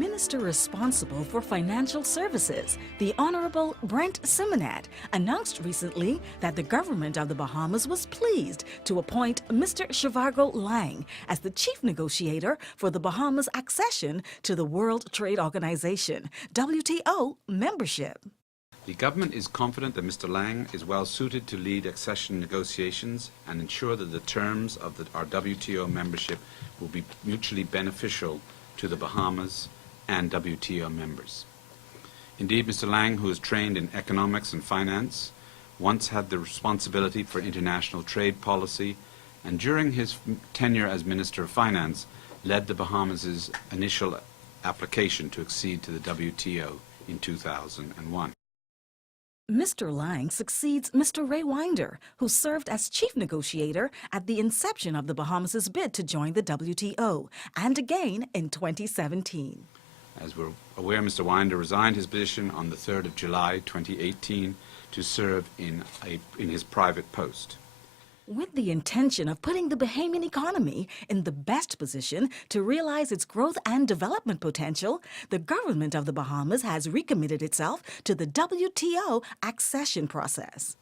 Minister responsible for financial services, the Honorable Brent Simonet, announced recently that the government of the Bahamas was pleased to appoint Mr. Zhivargo Lang as the chief negotiator for the Bahamas' accession to the World Trade Organization, WTO membership. The government is confident that Mr. Lang is well suited to lead accession negotiations and ensure that the terms of our WTO membership will be mutually beneficial to the Bahamas and WTO members. Indeed, Mr. Lang, who is trained in economics and finance, once had the responsibility for international trade policy, and during his tenure as Minister of Finance, led the Bahamas' initial application to accede to the WTO in 2001. Mr. Lang succeeds Mr. Ray Winder, who served as chief negotiator at the inception of the Bahamas' bid to join the WTO, and again in 2017. As we're aware, Mr. Winder resigned his position on the 3rd of July 2018 to serve in his private post. With the intention of putting the Bahamian economy in the best position to realize its growth and development potential, the government of the Bahamas has recommitted itself to the WTO accession process.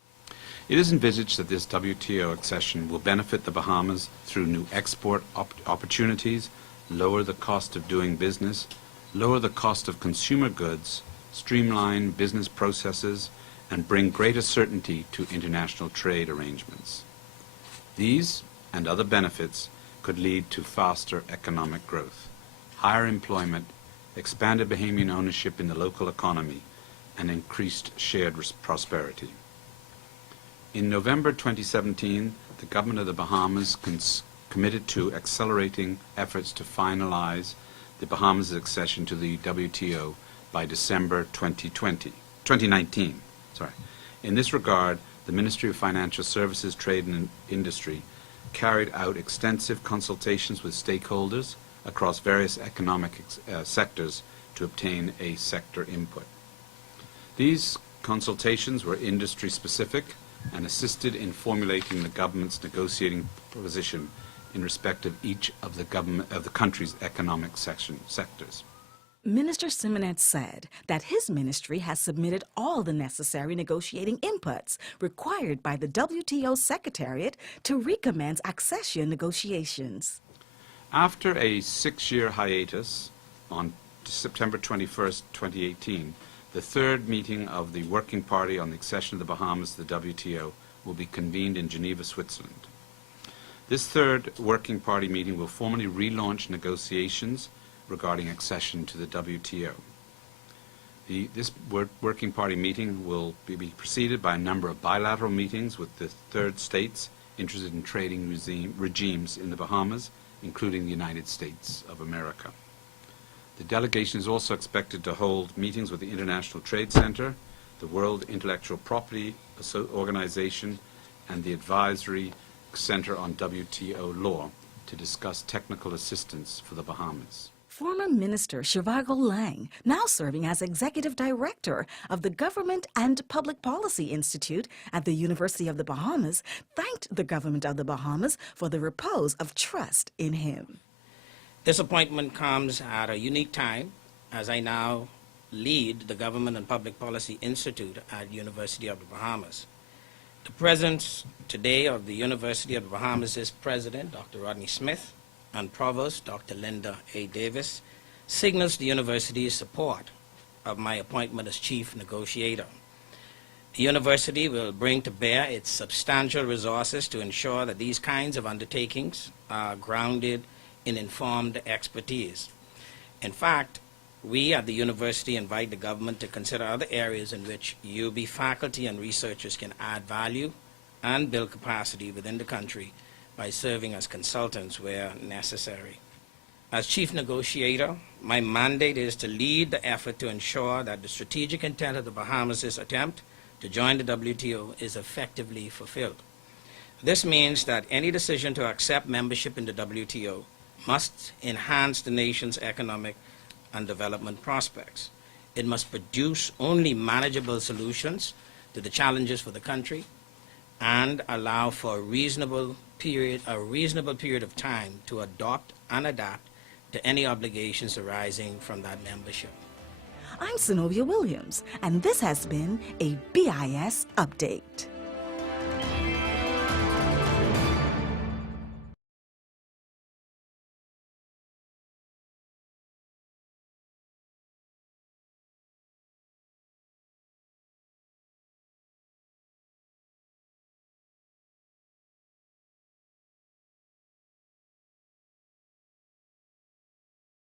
It is envisaged that this WTO accession will benefit the Bahamas through new export opportunities, lower the cost of doing business, lower the cost of consumer goods, streamline business processes, and bring greater certainty to international trade arrangements. These and other benefits could lead to faster economic growth, higher employment, expanded Bahamian ownership in the local economy, and increased shared prosperity. In November 2017, the government of the Bahamas committed to accelerating efforts to finalize the Bahamas' accession to the WTO by December 2019. In this regard, the Ministry of Financial Services, Trade and Industry carried out extensive consultations with stakeholders across various economic sectors to obtain a sector input. These consultations were industry-specific and assisted in formulating the government's negotiating position in respect of each of the country's economic sectors. Minister Simonet said that his ministry has submitted all the necessary negotiating inputs required by the WTO Secretariat to recommence accession negotiations. After a 6-year hiatus on September 21st, 2018, the third meeting of the Working Party on the accession of the Bahamas to the WTO will be convened in Geneva, Switzerland. This third Working Party meeting will formally relaunch negotiations regarding accession to the WTO. This Working Party meeting will be preceded by a number of bilateral meetings with the third states interested in trading regimes in the Bahamas, including the United States of America. The delegation is also expected to hold meetings with the International Trade Center, the World Intellectual Property Organization, and the Advisory Center on WTO Law to discuss technical assistance for the Bahamas. Former Minister Zhivargo Lang, now serving as Executive Director of the Government and Public Policy Institute at the University of the Bahamas, thanked the government of the Bahamas for the repose of trust in him. This appointment comes at a unique time as I now lead the Government and Public Policy Institute at University of the Bahamas. The presence today of the University of the Bahamas' President, Dr. Rodney Smith, and Provost, Dr. Linda A. Davis, signals the university's support of my appointment as chief negotiator. The university will bring to bear its substantial resources to ensure that these kinds of undertakings are grounded in informed expertise. In fact, we at the university invite the government to consider other areas in which UB faculty and researchers can add value and build capacity within the country by serving as consultants where necessary. As chief negotiator, my mandate is to lead the effort to ensure that the strategic intent of the Bahamas' attempt to join the WTO is effectively fulfilled. This means that any decision to accept membership in the WTO must enhance the nation's economic and development prospects. It must produce only manageable solutions to the challenges for the country and allow for a reasonable period of time to adopt and adapt to any obligations arising from that membership. I'm Zenobia Williams, and this has been a BIS Update.